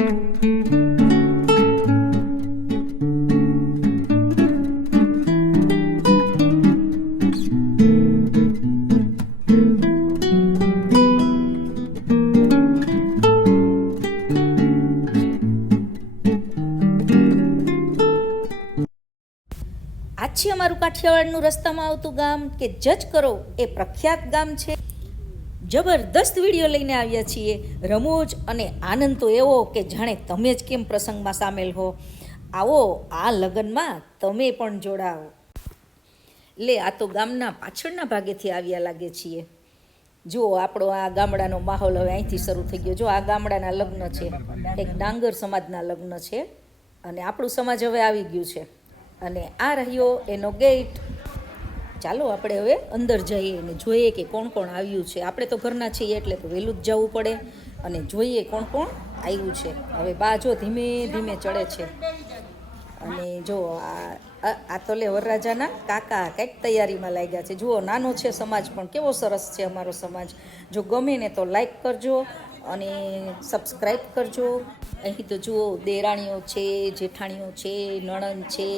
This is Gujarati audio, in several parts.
આ છે અમારું કાઠિયાવાડનું રસ્તામાં આવતું ગામ કે જજ કરો એ પ્રખ્યાત ગામ છે. જબરદસ્ત વિડીયો લઈને આવ્યા છીએ. રમૂજ અને આનંદ તો એવો કે જાણે તમે જ કેમ પ્રસંગમાં સામેલ હો. આવો આ લગ્નમાં તમે પણ જોડાઓ. લે આ તો ગામના પાછળના ભાગેથી આવ્યા લાગે છીએ. જુઓ આપણો આ ગામડાનો માહોલ હવે અહીંથી શરૂ થઈ ગયો. જો આ ગામડાના લગ્ન છે, એક ડાંગર સમાજના લગ્ન છે અને આપણું સમાજ હવે આવી ગયું છે. અને આ રહ્યો એનો ગેટ. ચાલો આપણે હવે અંદર જઈએ અને જોઈએ કે કોણ કોણ આવ્યું છે. આપણે તો ઘરના છીએ એટલે તો વહેલું જ જવું પડે અને જોઈએ કોણ કોણ આવ્યું છે. હવે બા જો ધીમે ધીમે ચડે છે અને જો આ તો લે વરરાજાના કાકા કંઈક તૈયારીમાં લાગ્યા છે. જુઓ નાનો છે સમાજ પણ કેવો સરસ છે અમારો સમાજ. જો ગમે ને તો લાઈક કરજો અને સબસ્ક્રાઈબ કરજો. અહીં તો જુઓ દેરાણીઓ છે, જેઠાણીઓ છે, નણંદ છે,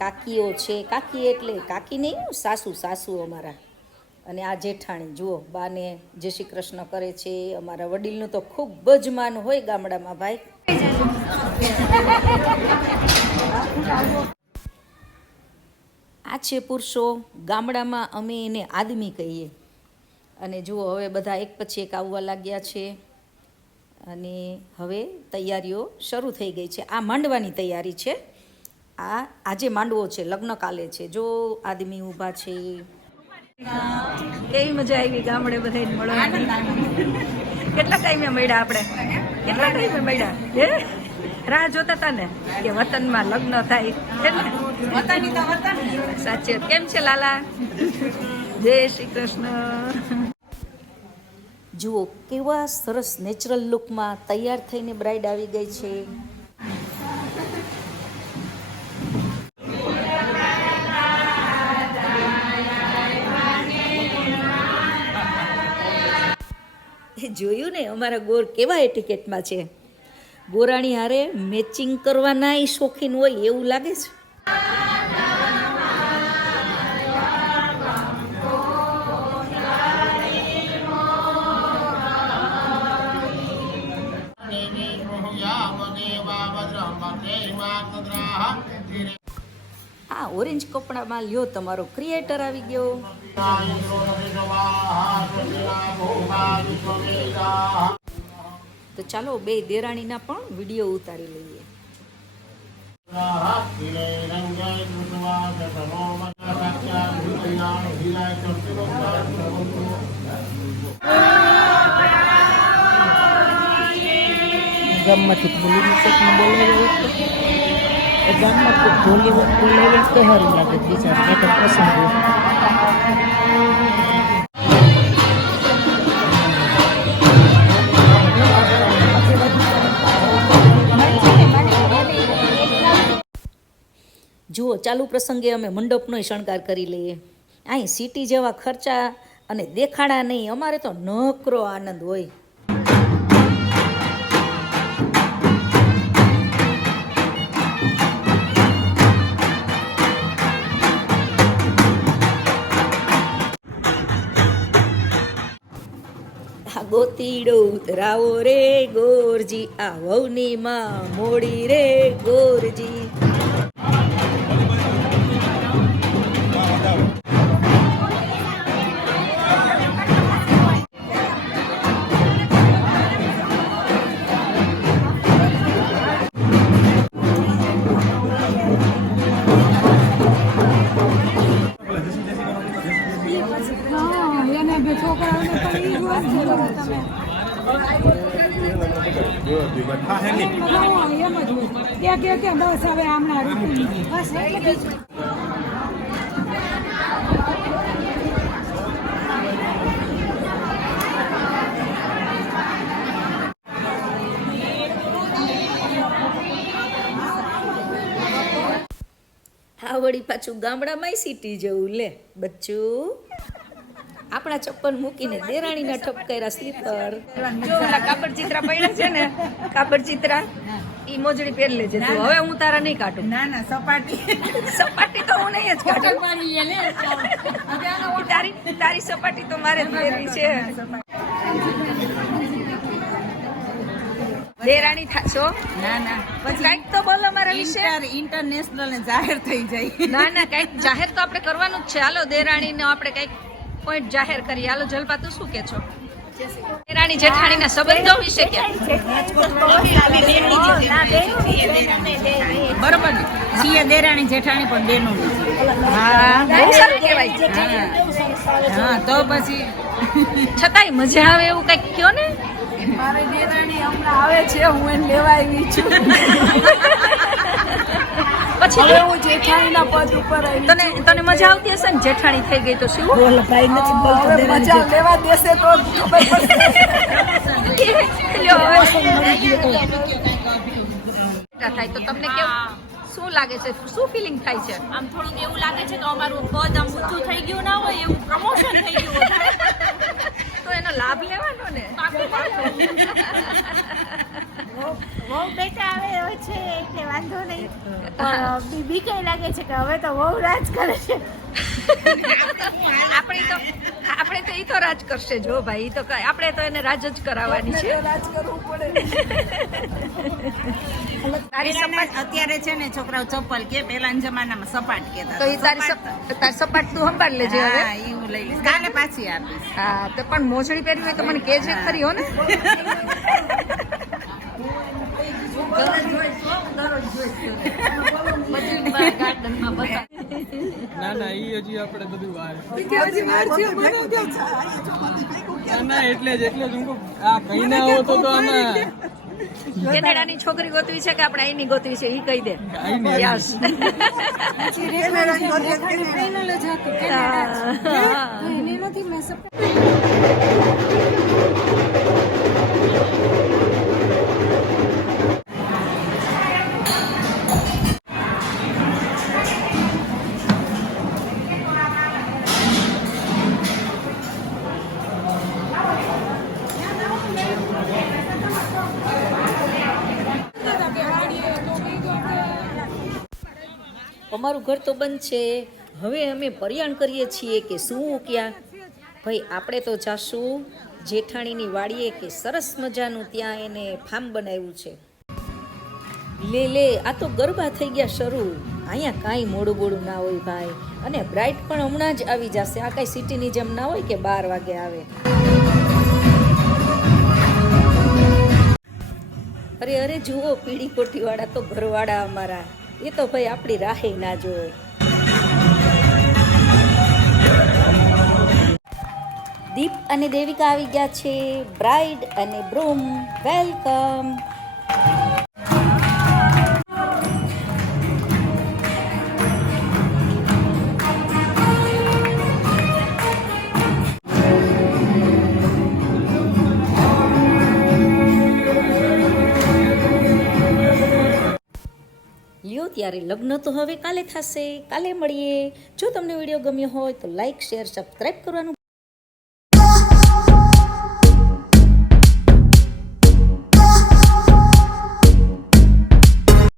કાકીઓ છે. કાકી એટલે કાકી નહીં, સાસુ અમારા. અને આ જેઠાણી જુઓ બાને જય શ્રી કૃષ્ણ કરે છે. અમારા વડીલનું તો ખૂબ જ માન હોય ગામડામાં ભાઈ. આ છે પુરુષો. ગામડામાં અમે એને આદમી કહીએ. અને જુઓ હવે બધા એક પછી એક આવવા લાગ્યા છે અને હવે તૈયારીઓ શરૂ થઈ ગઈ છે. આ માંડવાની તૈયારી છે. આજે માંડવો છે, લગ્ન કાલે છે. જો આદમી ઊભા છે. કેવી મજા આવી ગામડે બધાને મળવાની. કેટલા ટાઈમે મળ્યા આપણે? કેટલા ટાઈમે મળ્યા? રાહ જોતા હતા ને કે વતનમાં લગ્ન થાય. સાચે કેમ છે લાલા? જય શ્રી કૃષ્ણ. જુઓ કેવા સરસ નેચરલ લુકમાં તૈયાર થઈને બ્રાઇડ આવી ગઈ છે. જોયું ને અમારા ગોર કેવા એટિકેટમાં છે. ગોરાણી હારે મેચિંગ કરવાના શોખીન હોય એવું લાગે છે. આ ઓરેન્જ કપડામાં લ્યો તમારો ક્રિએટર આવી ગયો. તો ચાલો બે દેરાણીના પણ વિડીયો ઉતારી લઈએ. ગામમાંથી બોલાવ્યો ગામમાં બોલાવ્યો તો સારું લાગે. બીજા પ્રસંગ જુઓ ચાલુ પ્રસંગે અમે મંડપનો શણગાર કરી લઈએ. અહીં સિટી જેવા ખર્ચા અને દેખાડા નહીં, અમારે તો નકરો આનંદ હોય. આ ગોતીડો ઉતરાવો રે ગોરજી, આ વહુની માં મોડી રે ગોરજી. હા વળી પાછું ગામડામાંય સિટી જેવું. લે બચ્ચું આપણા ચપ્પલ મૂકીને દેરાણીના ઠપકાયરા સ્લીપર. જો ઓલા કાપડ ચિત્રા પડ્યા છે ને, કાપડ ચિત્રા ઈ મોજડી પહેરી લેજે તું. હવે હું તારા નહીં કાઢું. ના ના સપાટી સપાટી તો હું નહીં જ કાઢું. તારી સપાટી તો મારે જ પહેરવી છે. દેરાણી થાશો? ના ના પછી કંઈક તો બોલો મારા વિશે. ઇન્ટરનેશનલ ને જાહેર થઈ જાય. ના ના કંઈક જાહેર તો આપણે કરવાનું જ છે. હાલો દેરાણીને આપણે કંઈક પોઈન્ટ જાહેર કરીએ. હાલો જલપા તું શું કે છો? દેરાણી જેઠાણીના સંબંધો વિશે કે બરોબર ને છીએ દેરાણી જેઠાણી પણ બેનો હા બહુ સારું કહેવાય. હા તો પછી છતાંય મજા આવે એવું કંઈક કયો ને. મારે દેરાણી હમણાં આવે છે, હું એને લેવા આવી છું. પછી હવે હું જેઠાણીના પદ ઉપર આવી. તને મજા આવતી હશે ને જેઠાણી થઈ ગઈ તો શું? ભાઈ નથી બોલતો. હવે મજા લેવા દેશે તો ખબર પડશે. લ્યો હવે. થાય તો તમને કેવું શું લાગે છે? શું ફિલિંગ થાય છે? આમ થોડુંક એવું લાગે છે કે અમારું પદ આમ ઊંચું થઈ ગયું ના હોય એવું પ્રમોશન થઈ ગયું વધારે. તો એનો લાભ લેવાનો ને. બહુ બેટા આવે છે એટલે વાંધો નહીં. બીબી કઈ લાગે છે કે હવે તો બહુ રાજ કરે છે. આપણે તો ઈ તો રાજ કરશે જો ભાઈ. ઈ તો આપણે તો એને રાજ જ કરાવવાની છે. રાજ કરવું પડે. તારી સપાટ અત્યારે છે ને છોકરાઓ ચપ્પલ કે પેલાના જમાનામાં સપાટ કહેતા. તો ઈ તારી સપાટ તું સંભાળ લેજે હવે. હા ઈ હું લઈ લઈશ. કાલે પાછી આપીશ. હા તો પણ મોજડી પહેરવી હોય તો મને કહેજે ખરી હો ને. ના ના ઈ હજી આપણે બધું વાર ના એટલે જ હું કહું આ કઈ ના આવો તો આમાં કેનેડાની છોકરી ગોતવી છે કે આપણે અહીંની ગોતવી છે ઈ કહી દે. આઈને યસ. અમારું ઘર તો બંધ છે. હવે અમે પર્યાણ કરીએ છીએ કે શું ક્યાં. ભાઈ આપણે તો જાશું જેઠાણીની વાડીએ કે સરસ મજાનું ત્યાં એને ફાર્મ બનાવ્યું છે. લે આ તો ગરબા થઈ ગયા શરૂ. અહીંયા કાંઈ મોડું બોડું ના હોય ભાઈ. અને બ્રાઇટ પણ હમણાં જ આવી જશે. આ કાંઈ સિટીની જેમ ના હોય કે 12 વાગે આવે. અરે જુઓ પીળી કોઠીવાળા તો ઘરવાળા અમારા. એ તો ભાઈ આપણી રાહે ના જોવે. દીપ અને દેવિકા આવી ગયા છે. બ્રાઇડ અને બ્રૂમ વેલકમ. લ્યો ત્યારે લગ્ન તો હવે કાલે થશે. કાલે મળીએ. જો તમને વિડીયો ગમ્યો હોય તો લાઈક શેર સબસ્ક્રાઈબ કરવાનું